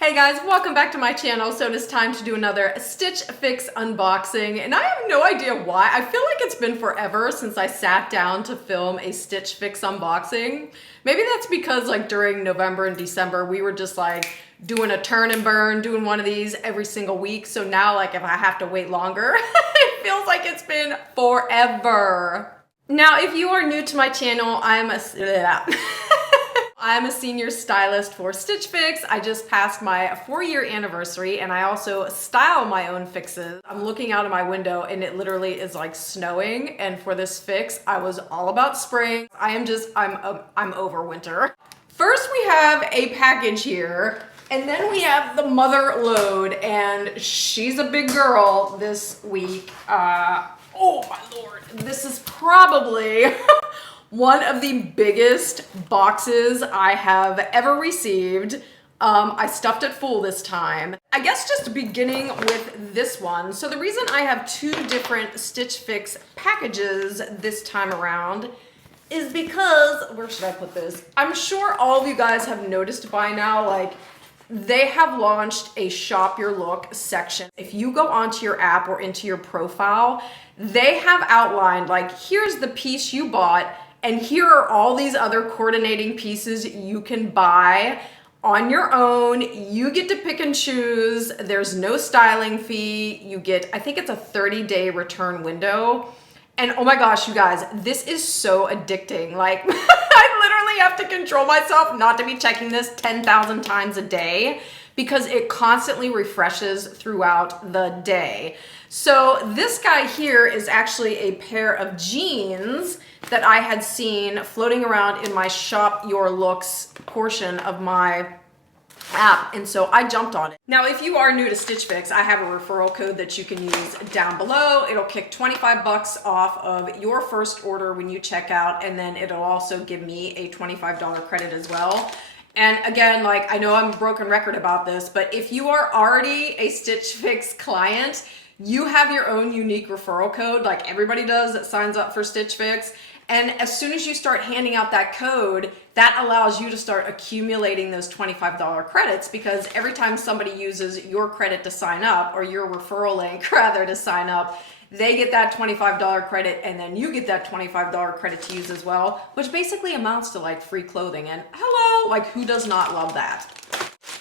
Hey guys, welcome back to my channel. So it is time to do another Stitch Fix unboxing, and I have no idea why. I feel like it's been forever since I sat down to film a Stitch Fix unboxing. Maybe that's because like during November and December, we were just like doing a turn and burn, doing one of these every single week. So now like if I have to wait longer, it feels like it's been forever. Now, if you are new to my channel, I'm a senior stylist for Stitch Fix. I just passed my 4-year anniversary and I also style my own fixes. I'm looking out of my window and it literally is like snowing, and for this fix, I was all about spring. I'm over winter. First we have a package here, and then we have the mother load, and she's a big girl this week. Oh my lord, this is probably one of the biggest boxes I have ever received. I stuffed it full this time. I guess just beginning with this one. So the reason I have 2 different Stitch Fix packages this time around is because, where should I put this? I'm sure all of you guys have noticed by now, like, they have launched a shop your look section. If you go onto your app or into your profile, they have outlined like, here's the piece you bought, and here are all these other coordinating pieces you can buy on your own. You get to pick and choose. There's no styling fee. You get, I think it's a 30-day return window. And oh my gosh, you guys, this is so addicting. Like, I literally have to control myself not to be checking this 10,000 times a day because it constantly refreshes throughout the day. So this guy here is actually a pair of jeans that I had seen floating around in my shop your looks portion of my app, and so I jumped on it. Now, if you are new to Stitch Fix, I have a referral code that you can use down below. It'll kick 25 bucks off of your first order when you check out, and then it'll also give me a $25 credit as well. And again, like, I know I'm a broken record about this, but if you are already a Stitch Fix client, you have your own unique referral code, like everybody does that signs up for Stitch Fix. And as soon as you start handing out that code, that allows you to start accumulating those $25 credits, because every time somebody uses your credit to sign up, or your referral link rather to sign up, they get that $25 credit, and then you get that $25 credit to use as well, which basically amounts to like free clothing. And hello, like who does not love that?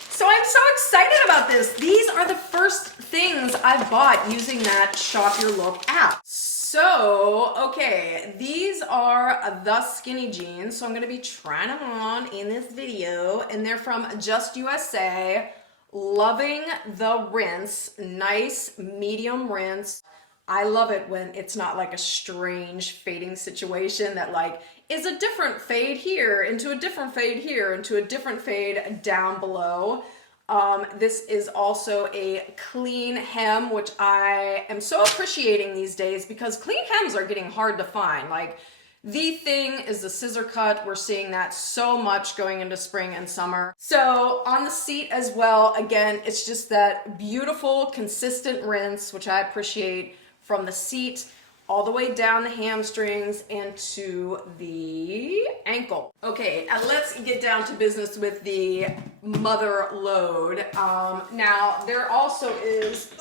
So I'm so excited about this. These are the first things I bought using that Shop Your Look app. So, okay, these are the skinny jeans. So I'm gonna be trying them on in this video, and they're from Just USA. Loving the rinse, nice medium rinse. I love it when it's not like a strange fading situation that like is a different fade here into a different fade here into a different fade down below. This is also a clean hem, which I am so appreciating these days because clean hems are getting hard to find. Like, the thing is the scissor cut. We're seeing that so much going into spring and summer. So on the seat as well, again, it's just that beautiful, consistent rinse, which I appreciate, from the seat all the way down the hamstrings and to the ankle. Okay, and let's get down to business with the mother load. Now, there also is,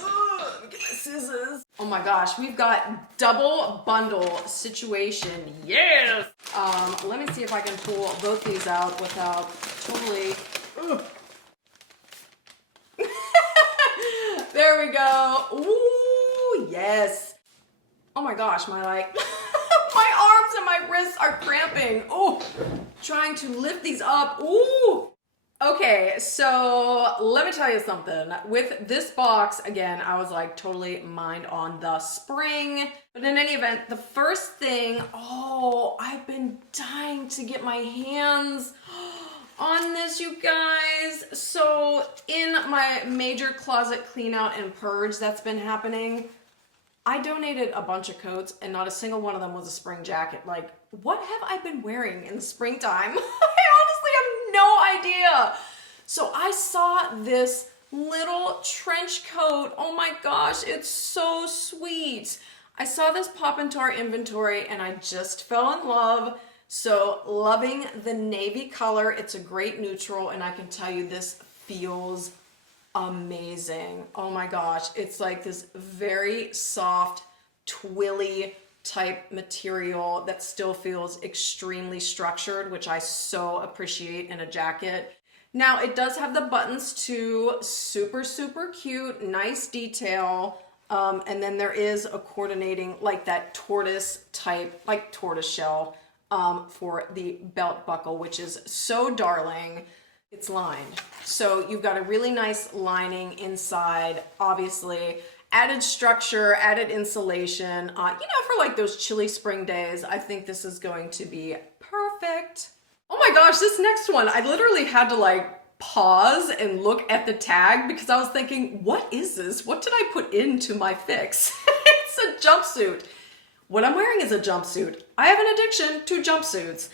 get my scissors. Oh my gosh, we've got double bundle situation, yes! Let me see if I can pull both these out without totally, there we go, ooh, yes. Oh my gosh, my like, my arms and my wrists are cramping. Oh, trying to lift these up. Ooh. Okay, so let me tell you something. With this box, again, I was like totally mind on the spring. But in any event, the first thing, oh, I've been dying to get my hands on this, you guys. So in my major closet clean out and purge that's been happening, I donated a bunch of coats and not a single one of them was a spring jacket. Like, what have I been wearing in the springtime? I honestly have no idea. So I saw this little trench coat. Oh my gosh, it's so sweet. I saw this pop into our inventory and I just fell in love. So loving the navy color. It's a great neutral, and I can tell you this feels amazing. Oh my gosh. It's like this very soft, twilly type material that still feels extremely structured, which I so appreciate in a jacket. Now it does have the buttons too, super, super cute, nice detail. And then there is a coordinating, like that tortoise type, like tortoise shell for the belt buckle, which is so darling. It's lined. So you've got a really nice lining inside, obviously. Added structure, added insulation. You know, for like those chilly spring days, I think this is going to be perfect. Oh my gosh, this next one, I literally had to like pause and look at the tag because I was thinking, what is this? What did I put into my fix? It's a jumpsuit. What I'm wearing is a jumpsuit. I have an addiction to jumpsuits.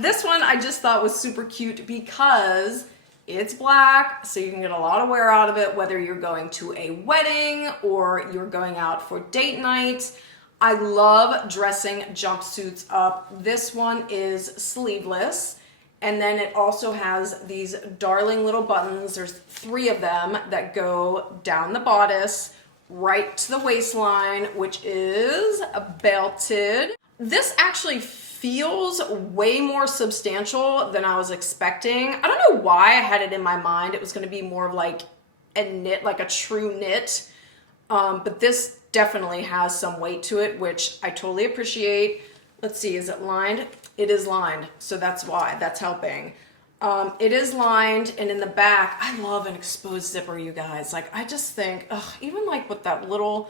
This one I just thought was super cute because it's black, so you can get a lot of wear out of it, whether you're going to a wedding or you're going out for date night. I love dressing jumpsuits up. This one is sleeveless, and then it also has these darling little buttons. There's 3 of them that go down the bodice, right to the waistline, which is belted. This actually feels way more substantial than I was expecting. I don't know why I had it in my mind it was going to be more of like a knit, like a true knit, but this definitely has some weight to it, which I totally appreciate. Let's see, is it lined? It is lined, so that's why, that's helping. It is lined, and in the back, I love an exposed zipper, you guys. Like, I just think, even like with that little,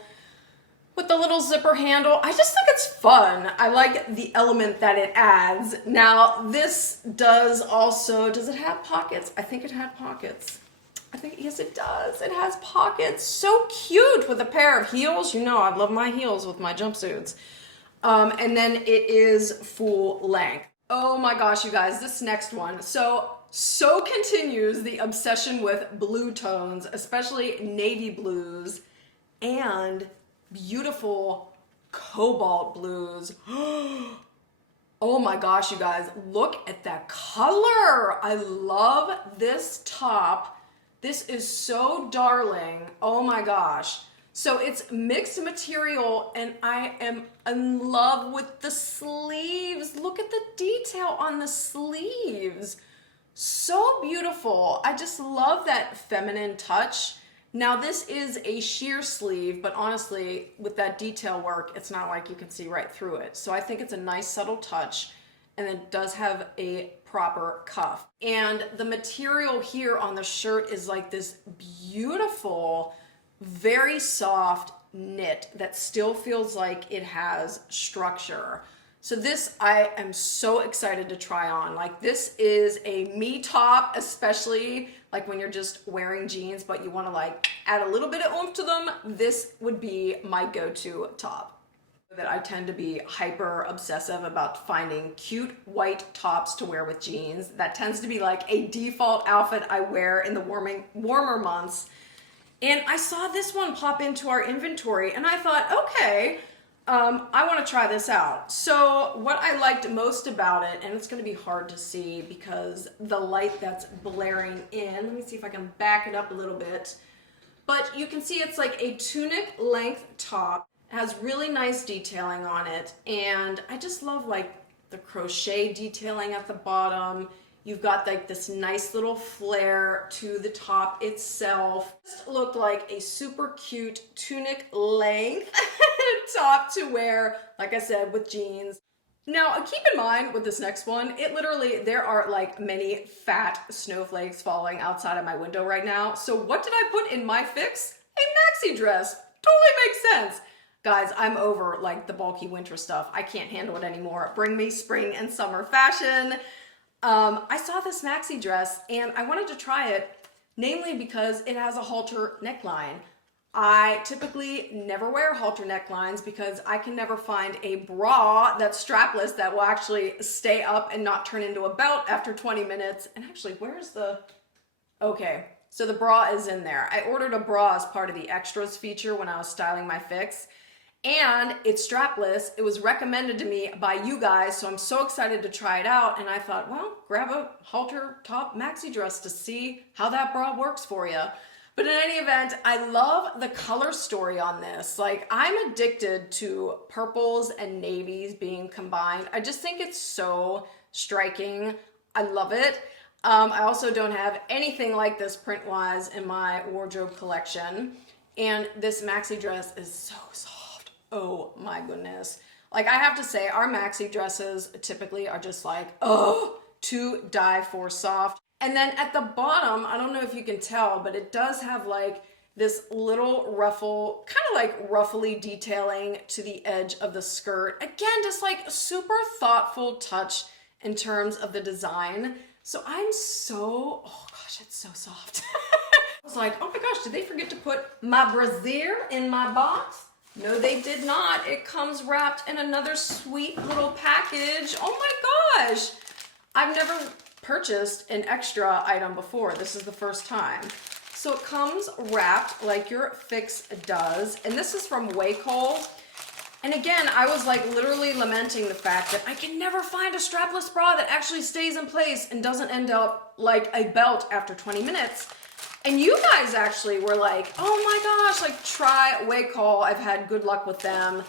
with the little zipper handle, I just think it's fun. I like the element that it adds. Now, this does also, does it have pockets? I think it had pockets. I think, yes, it does. It has pockets. So cute with a pair of heels. You know, I love my heels with my jumpsuits. And then it is full length. Oh my gosh, you guys, this next one. So continues the obsession with blue tones, especially navy blues and beautiful cobalt blues. Oh my gosh, you guys, look at that color. I love this top. This is so darling. Oh my gosh. So it's mixed material, and I am in love with the sleeves. Look at the detail on the sleeves. So beautiful. I just love that feminine touch. Now this is a sheer sleeve, but honestly, with that detail work, it's not like you can see right through it. So I think it's a nice subtle touch, and it does have a proper cuff. And the material here on the shirt is like this beautiful, very soft knit that still feels like it has structure. So this I am so excited to try on. Like, this is a me top, especially like when you're just wearing jeans but you want to like add a little bit of oomph to them. This would be my go-to top. That I tend to be hyper obsessive about finding cute white tops to wear with jeans. That tends to be like a default outfit I wear in the warmer months. And I saw this one pop into our inventory, and I thought, okay, I want to try this out. So what I liked most about it, and it's going to be hard to see because the light that's blaring in, let me see if I can back it up a little bit, but you can see it's like a tunic length top. It has really nice detailing on it, and I just love like the crochet detailing at the bottom. You've got like this nice little flare to the top itself. Just looked like a super cute tunic length top to wear, like I said, with jeans. Now, keep in mind with this next one, it literally, there are like many fat snowflakes falling outside of my window right now. So what did I put in my fix? A maxi dress. Totally makes sense. Guys, I'm over like the bulky winter stuff. I can't handle it anymore. Bring me spring and summer fashion. I saw this maxi dress and I wanted to try it, namely because it has a halter neckline. I typically never wear halter necklines because I can never find a bra that's strapless that will actually stay up and not turn into a belt after 20 minutes. And actually, where's the... Okay, so the bra is in there. I ordered a bra as part of the extras feature when I was styling my fix. And it's strapless. It was recommended to me by you guys, so I'm so excited to try it out. And I thought, well, grab a halter top maxi dress to see how that bra works for you. But in any event, I love the color story on this. Like, I'm addicted to purples and navies being combined. I just think it's so striking. I love it. I also don't have anything like this print-wise in my wardrobe collection. And this maxi dress is so soft. Oh my goodness. Like, I have to say, our maxi dresses typically are just like, oh, to die for soft. And then at the bottom, I don't know if you can tell, but it does have like this little ruffle, kind of like ruffly detailing to the edge of the skirt. Again, just like a super thoughtful touch in terms of the design. So I'm so, oh gosh, it's so soft. I was like, oh my gosh, did they forget to put my brassiere in my box? No, they did not. It comes wrapped in another sweet little package. Oh my gosh. I've never purchased an extra item before. This is the first time. So it comes wrapped like your Fix does. And this is from Wacoal. And again, I was like literally lamenting the fact that I can never find a strapless bra that actually stays in place and doesn't end up like a belt after 20 minutes. And you guys actually were like, oh my gosh, like try Wacoal. I've had good luck with them.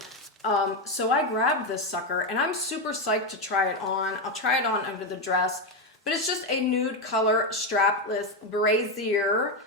So I grabbed this sucker and I'm super psyched to try it on. I'll try it on under the dress, but it's just a nude color strapless brassiere.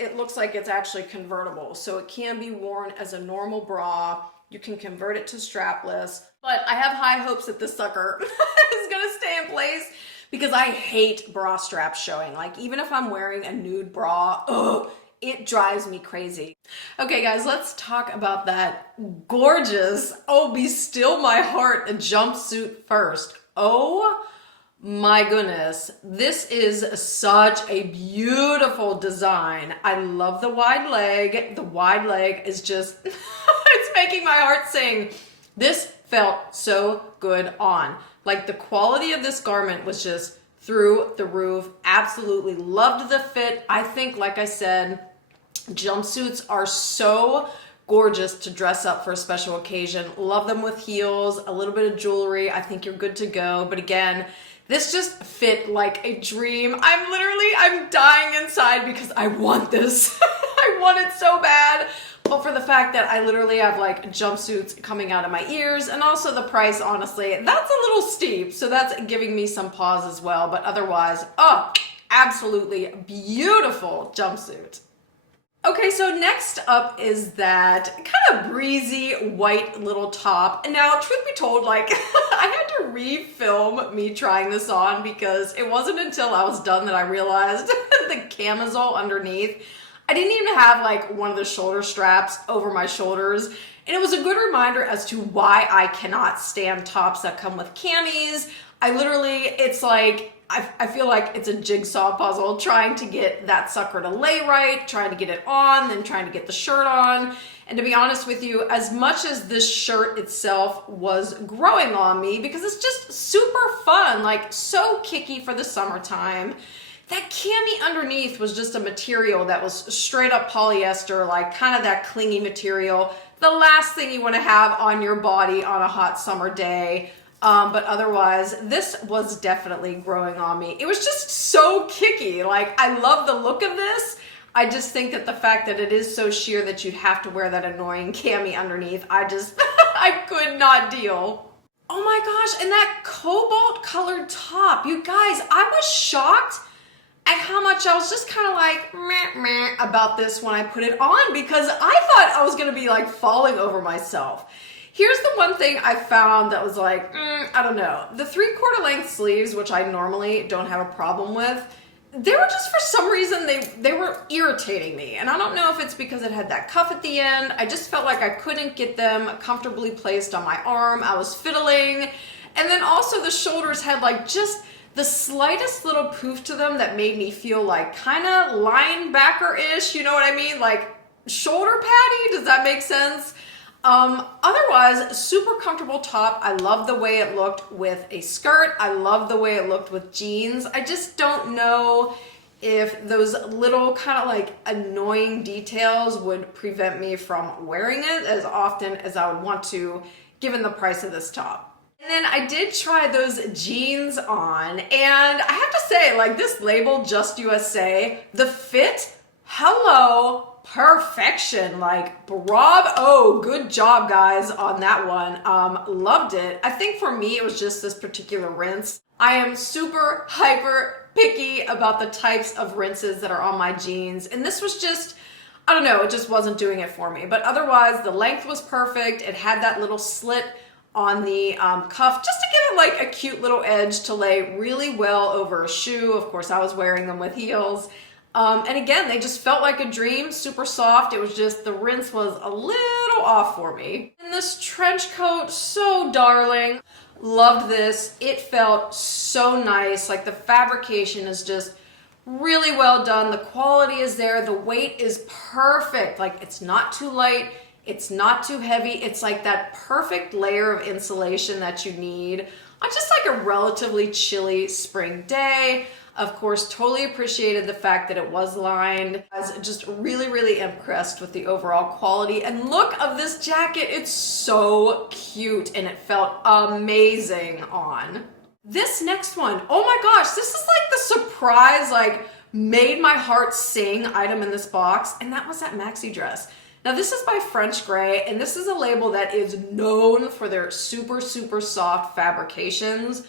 It looks like it's actually convertible, so it can be worn as a normal bra. You can convert it to strapless, but I have high hopes that this sucker is gonna stay in place because I hate bra straps showing. Like, even if I'm wearing a nude bra, ugh, it drives me crazy. Okay guys, let's talk about that gorgeous, oh be still my heart, a jumpsuit first. Oh my goodness, this is such a beautiful design. I love the wide leg. The wide leg is just, it's making my heart sing. This felt so good on. Like, the quality of this garment was just through the roof. Absolutely loved the fit. I think, like I said, jumpsuits are so gorgeous to dress up for a special occasion. Love them with heels, a little bit of jewelry. I think you're good to go. But again, this just fit like a dream. I'm dying inside because I want this. I want it so bad. But for the fact that I literally have like jumpsuits coming out of my ears, and also the price, honestly, that's a little steep. So that's giving me some pause as well. But otherwise, oh, absolutely beautiful jumpsuit. Okay, so next up is that kind of breezy white little top. And now, truth be told, like, I had to re-film me trying this on because it wasn't until I was done that I realized the camisole underneath. I didn't even have like one of the shoulder straps over my shoulders. And it was a good reminder as to why I cannot stand tops that come with camis. It's like, I feel like it's a jigsaw puzzle trying to get that sucker to lay right, trying to get it on, then trying to get the shirt on. And to be honest with you, as much as this shirt itself was growing on me, because it's just super fun, like so kicky for the summertime, that cami underneath was just a material that was straight up polyester, like kind of that clingy material. The last thing you want to have on your body on a hot summer day. But otherwise, this was definitely growing on me. It was just so kicky. Like, I love the look of this. I just think that the fact that it is so sheer that you'd have to wear that annoying cami underneath, I could not deal. Oh my gosh, and that cobalt colored top. You guys, I was shocked at how much I was just kind of like meh, meh about this when I put it on, because I thought I was gonna be like falling over myself. Here's the one thing I found that was like, I don't know. The 3/4 length sleeves, which I normally don't have a problem with, they were just, for some reason, they were irritating me. And I don't know if it's because it had that cuff at the end. I just felt like I couldn't get them comfortably placed on my arm. I was fiddling. And then also the shoulders had like just the slightest little poof to them that made me feel like kind of linebacker-ish, you know what I mean? Like shoulder patty, does that make sense? Otherwise, super comfortable top. I love the way it looked with a skirt. I love the way it looked with jeans. I just don't know if those little kind of like annoying details would prevent me from wearing it as often as I would want to, given the price of this top. And then I did try those jeans on, and I have to say, like, this label, Just USA, the fit, connection. Like, bravo, good job guys on that one. Loved it. I think for me it was just this particular rinse. I am super hyper picky about the types of rinses that are on my jeans, and this was just, I don't know, it just wasn't doing it for me. But otherwise the length was perfect. It had that little slit on the cuff just to give it like a cute little edge to lay really well over a shoe. Of course I was wearing them with heels. And again, they just felt like a dream, super soft. It was just, the rinse was a little off for me. And this trench coat, so darling. Loved this. It felt so nice. Like, the fabrication is just really well done. The quality is there. The weight is perfect. Like, it's not too light. It's not too heavy. It's like that perfect layer of insulation that you need on just like a relatively chilly spring day. Of course, totally appreciated the fact that it was lined. I was just really impressed with the overall quality. And look of this jacket. It's so cute and it felt amazing on. This next one, oh my gosh, this is like the surprise, like made my heart sing item in this box. And that was that maxi dress. Now this is by French Gray, and this is a label that is known for their super soft fabrications.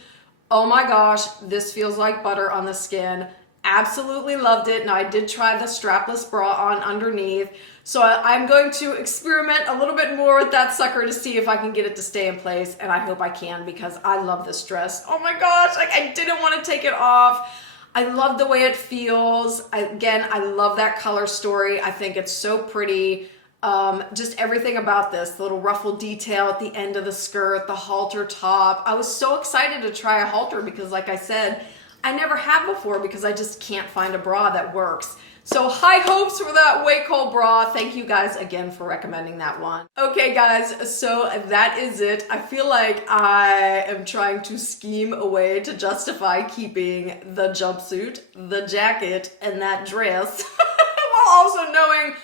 Oh my gosh, this feels like butter on the skin. Absolutely loved it. Now I did try the strapless bra on underneath, so I'm going to experiment a little bit more with that sucker to see if I can get it to stay in place, and I hope I can because I love this dress. Oh my gosh, like I didn't want to take it off. I love the way it feels. Again, I love that color story. I think it's so pretty. Just everything about this, the little ruffle detail at the end of the skirt, the halter top. I was so excited to try a halter because, like I said, I never have before because I just can't find a bra that works. So high hopes for that Wacoal bra. Thank you guys again for recommending that one. Okay guys, so that is it. I feel like I am trying to scheme a way to justify keeping the jumpsuit, the jacket, and that dress while also knowing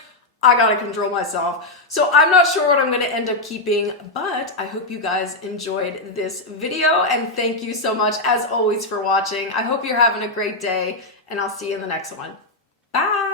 I gotta control myself. So I'm not sure what I'm gonna end up keeping, but I hope you guys enjoyed this video, and thank you so much as always for watching. I hope you're having a great day, and I'll see you in the next one. Bye!